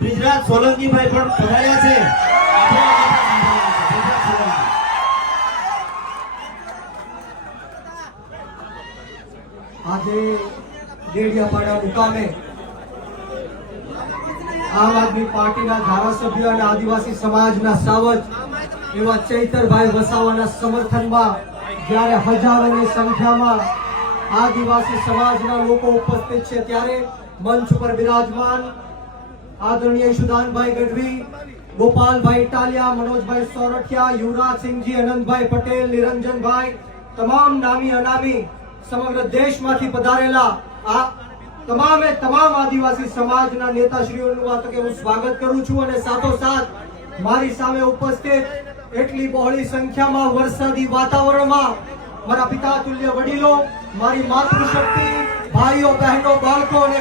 બ્રિજરાજ સોલંકીભાઈ પણ પધાર્યા છે. આજે ડેડિયાપાડા મુકામે આમ આદમી પાર્ટીના ધારાસભ્ય અને આદિવાસી સમાજના સાવજ એવા ચૈતરભાઈ વસાવાના સમર્થનમાં જ્યારે હજારોની સંખ્યામાં આદિવાસી સમાજના લોકો ઉપસ્થિત છે ત્યારે મંચ પર બિરાજમાન આદરણીય ઈશુદાનભાઈ ગઢવી, ગોપાલભાઈ ટાલિયા, મનોજભાઈ સોરઠિયા, યુવરાજસિંહજી, અનંતભાઈ પટેલ, નિરંજનભાઈ, તમામ નામી અનામી સમગ્ર દેશમાંથી પધારેલા આ તમામ આદિવાસી સમાજના નેતાશ્રીઓનું આ તકે હું સ્વાગત કરું છું. અને સાથોસાથ મારી સામે ઉપસ્થિત એટલી બહોળી સંખ્યામાં વરસાદી વાતાવરણમાં મારા પિતા તુલ્ય વડીલો, મારી માતૃશક્તિ, ભાઈઓ બહેનો બાળકો અને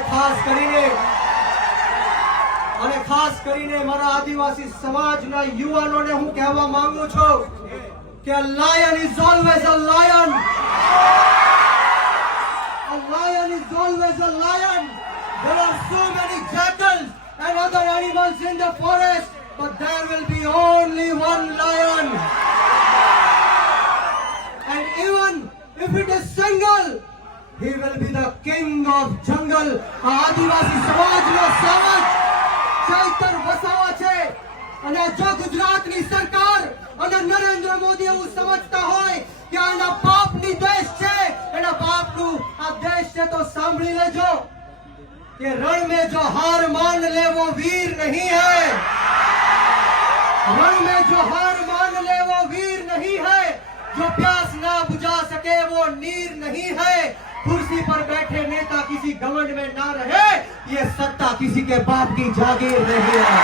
ખાસ કરીને મારા આદિવાસી સમાજના યુવાનોને હું કહેવા માંગુ છું કે lion is always a lion. A lion is always a lion. There are so many jackals and other animals in the forest, but there will be only one lion. And even if it is single, he will be the king of jungle. આદિવાસી સમાજનો સાવજ ચૈતર વસાવા છે. અને જો ગુજરાતની સરકાર અને નરેન્દ્ર મોદી એવું સમજતા હોય કે આના બાપની દેશ છે, એના બાપનું આ દેશ છે, તો સાંભળી લેજો કે રણ में जो हार मान ले वो वीर नहीं है. रण में जो हार मान ले वो वीर नहीं है. जो प्यास ना बुझा सके वो नीर नहीं है. कुर्सी पर बैठे नेता किसी घमंड में ना रहे. ये सत्ता किसी के बाप की जागीर नहीं है.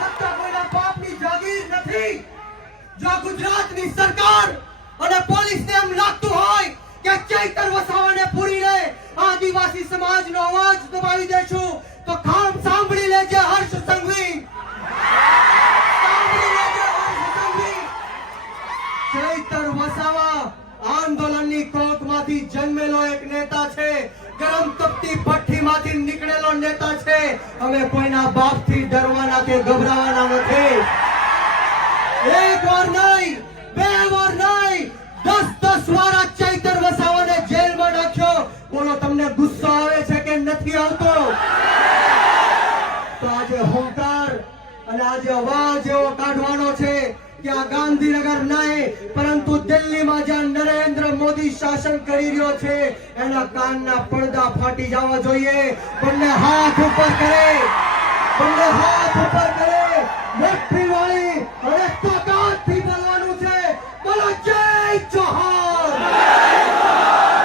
सत्ता कोईना बापनी जागीर નથી. જો ગુજરાતની સરકાર અને પોલીસને એમ લાગતું હોય કે ચૈતર વસાવાને પૂરીને આદિવાસી સમાજનો અવાજ દબાવી દેશું, તો કામ સાંભળી લેજે હર્ષ સંઘવી. ચૈતર વસાવા આંદોલનની કોકમાંથી જન્મેલો એક નેતા છે. ગરમ તપતી ભઠ્ઠીમાંથી નીકળેલો નેતા છે. અમે કોઈના બાપથી ડરવાના કે ગભરાવાના નથી. એક વાર નહીં, બે વાર નહીં, 10 વાર આ ચૈતર વસાવાને જેલમાં નાખ્યો. બોલો, તમને ગુસ્સો આવે છે કે નથી આવતો? તો આજે હુંકાર અને આજે અવાજ એવો કાઢવાનો છે કે આ ગાંધીનગર નહીં પરંતુ દિલ્હીમાં જ્યાં નરેન્દ્ર મોદી શાસન કરી રહ્યો છે એના કાનના પડદા ફાટી જવા જોઈએ. બંને હાથ ઉપર કરે, બંને હાથ ઉપર કરે. મુઠ્ઠી વાળી અને તાકાતથી બોલવાનું છે. બોલો, જય જોહર,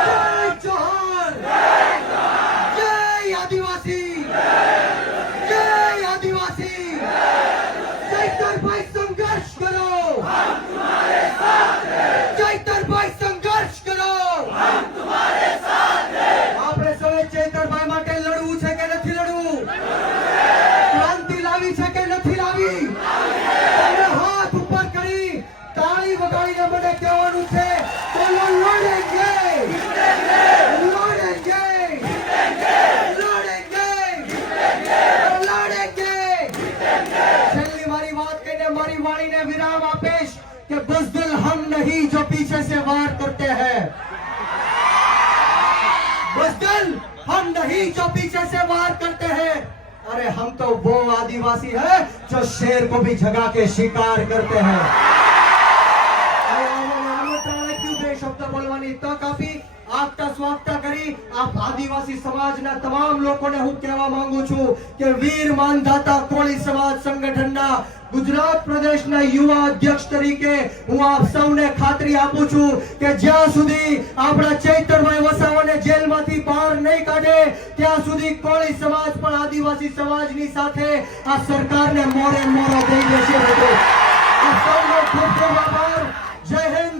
જય જોહર, જય આદિવાસી, જય આદિવાસી. ચૈતરભાઈ સંઘર્ષ કરો, ચૈતરભાઈ સંઘર્ષ કરો. આપણે સૌએ ચૈતરભાઈ માટે લડવું છે કે નથી લડવું? ક્રાંતિ લાવી છે કે નથી લાવી? તમને હાથ ઉપર કરી તાળી વગાડીને મને કહેવાનું છે, બોલો, લડેંગે, લડેંગે, લડેંગે, લડેંગે. છેલ્લી મારી વાત કહીને મારી વાણીને વિરામ આપીશ કે બુઝદિલ हम नहीं जो पीछे से वार करते हैं. बुज़दिल हम नहीं जो पीछे से वार करते हैं. अरे हम तो वो आदिवासी है जो शेर को भी जगा के शिकार करते हैं. શબ્દ બોલવાની તક આપી, આગતા સ્વાગતા કરી આપ આદિવાસી સમાજના તમામ લોકોને હું કહેવા માંગુ છું કે વીર માનધાતા કોળી સમાજ સંગઠનના ગુજરાત પ્રદેશના યુવા અધ્યક્ષ તરીકે હું આપ સૌને ખાતરી આપું છું કે જ્યાં સુધી આપણા ચૈતરભાઈ વસાવાને જેલમાંથી બહાર નહીં કાઢે ત્યાં સુધી કોળી સમાજ પણ આદિવાસી સમાજની સાથે આ સરકારને મોરે મોરો દઈ દેશે. આપ સૌનો ખૂબ ખૂબ આભાર. જય હિન્દ.